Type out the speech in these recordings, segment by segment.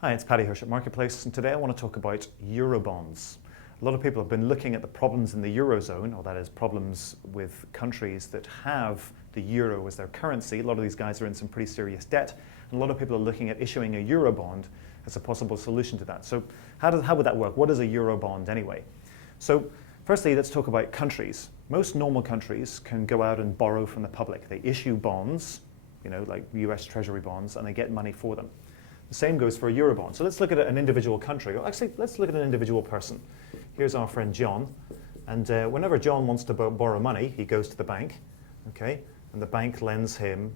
Hi, it's Paddy Hirsch at Marketplace, and today I want to talk about Eurobonds. A lot of people have been looking at the problems in the Eurozone, or that is problems with countries that have the euro as their currency. A lot of these guys are in some pretty serious debt, and a lot of people are looking at issuing a Eurobond as a possible solution to that. So how would that work? What is a Eurobond anyway? So firstly, let's talk about countries. Most normal countries can go out and borrow from the public. They issue bonds, like US Treasury bonds, and they get money for them. The same goes for a Eurobond. So let's look at an individual country. Or actually, let's look at an individual person. Here's our friend John. And whenever John wants to borrow money, he goes to the bank, okay? And the bank lends him,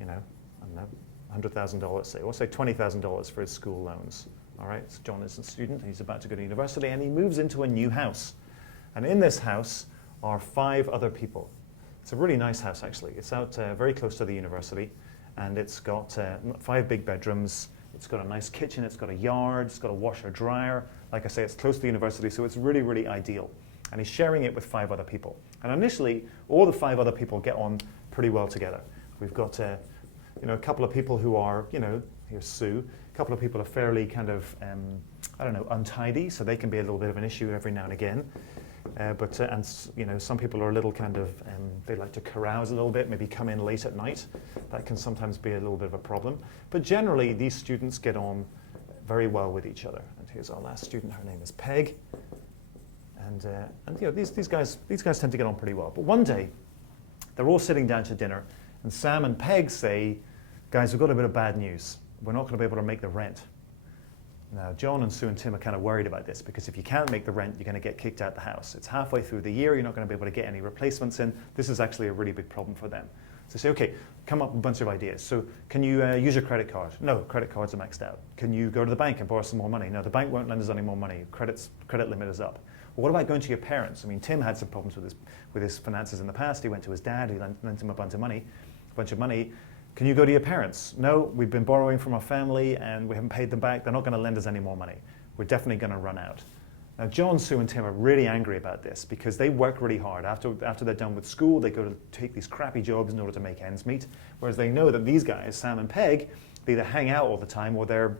I don't know, $100,000, say, or say $20,000 for his school loans. All right, so John is a student, he's about to go to university, and he moves into a new house. And in this house are 5 other people. It's a really nice house, actually. It's out very close to the university. And it's got 5 big bedrooms, it's got a nice kitchen, it's got a yard, it's got a washer dryer. Like I say, it's close to the university, so it's really, really ideal. And he's sharing it with 5 other people. And initially, all the 5 other people get on pretty well together. We've got a couple of people who are, here's Sue, a couple of people are fairly kind of, untidy, so they can be a little bit of an issue every now and again. Some people are a little kind of, they like to carouse a little bit, maybe come in late at night. That can sometimes be a little bit of a problem. But generally, these students get on very well with each other. And here's our last student, her name is Peg. And these guys tend to get on pretty well. But one day, they're all sitting down to dinner, and Sam and Peg say, guys, we've got a bit of bad news. We're not going to be able to make the rent. Now, John and Sue and Tim are kind of worried about this because if you can't make the rent, you're going to get kicked out the house. It's halfway through the year, you're not going to be able to get any replacements in. This is actually a really big problem for them. So say, okay, come up with a bunch of ideas. So can you use your credit card? No, credit cards are maxed out. Can you go to the bank and borrow some more money? No, the bank won't lend us any more money. Credit limit is up. Well, what about going to your parents? I mean, Tim had some problems with his finances in the past. He went to his dad, he lent him a bunch of money. Can you go to your parents? No, we've been borrowing from our family and we haven't paid them back. They're not going to lend us any more money. We're definitely going to run out. Now, John, Sue, and Tim are really angry about this because they work really hard. After they're done with school, they go to take these crappy jobs in order to make ends meet, whereas they know that these guys, Sam and Peg, they either hang out all the time or they're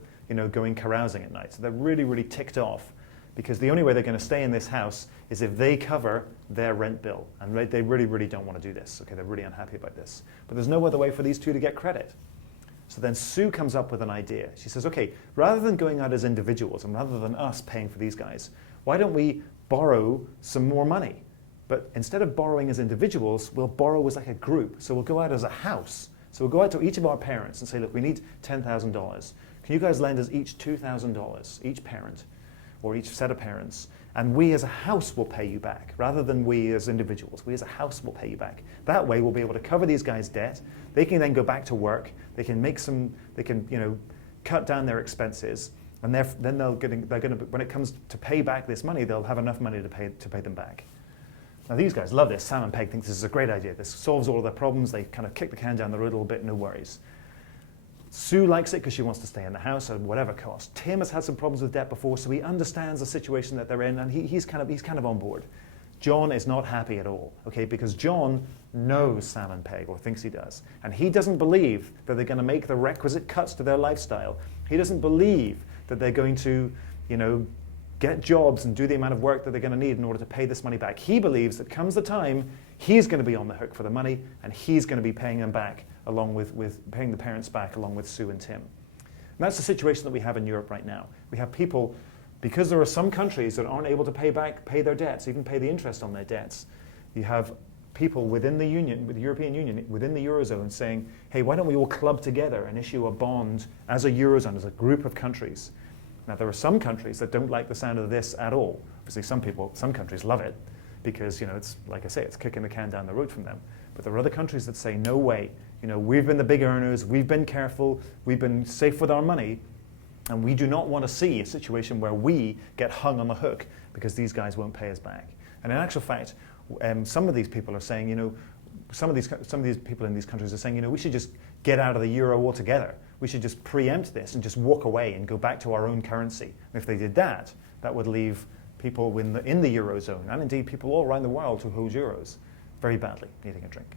going carousing at night. So they're really, really ticked off because the only way they're going to stay in this house is if they cover their rent bill. And they really, really don't want to do this. Okay, they're really unhappy about this. But there's no other way for these two to get credit. So then Sue comes up with an idea. She says, okay, rather than going out as individuals and rather than us paying for these guys, why don't we borrow some more money? But instead of borrowing as individuals, we'll borrow as like a group. So we'll go out as a house. So we'll go out to each of our parents and say, look, we need $10,000. Can you guys lend us each $2,000, each parent, or each set of parents, and we as a house will pay you back, rather than we as individuals. We as a house will pay you back. That way we'll be able to cover these guys' debt. They can then go back to work. They can cut down their expenses, and then when it comes to pay back this money, they'll have enough money to pay them back. Now these guys love this. Sam and Peg think this is a great idea. This solves all of their problems. They kind of kick the can down the road a little bit, no worries. Sue likes it because she wants to stay in the house at whatever cost. Tim has had some problems with debt before, so he understands the situation that they're in, and he's kind of on board. John is not happy at all, okay, because John knows Sam and Peg, or thinks he does, and he doesn't believe that they're going to make the requisite cuts to their lifestyle. He doesn't believe that they're going to, get jobs and do the amount of work that they're going to need in order to pay this money back. He believes that comes the time, he's going to be on the hook for the money, and he's going to be paying them back, along with paying the parents back, along with Sue and Tim. And that's the situation that we have in Europe right now. We have people, because there are some countries that aren't able to pay their debts, even pay the interest on their debts. You have people within the Union, with the European Union, within the Eurozone saying, hey, why don't we all club together and issue a bond as a Eurozone, as a group of countries? Now, there are some countries that don't like the sound of this at all. Obviously, some countries love it because, it's, like I say, it's kicking the can down the road from them. But there are other countries that say, no way. We've been the big earners, we've been careful, we've been safe with our money, and we do not want to see a situation where we get hung on the hook because these guys won't pay us back. And in actual fact, some of these people are saying, some of these people in these countries are saying, we should just get out of the euro altogether. We should just preempt this and just walk away and go back to our own currency. And if they did that, that would leave people in the Eurozone, and indeed people all around the world who hold euros, very badly needing a drink.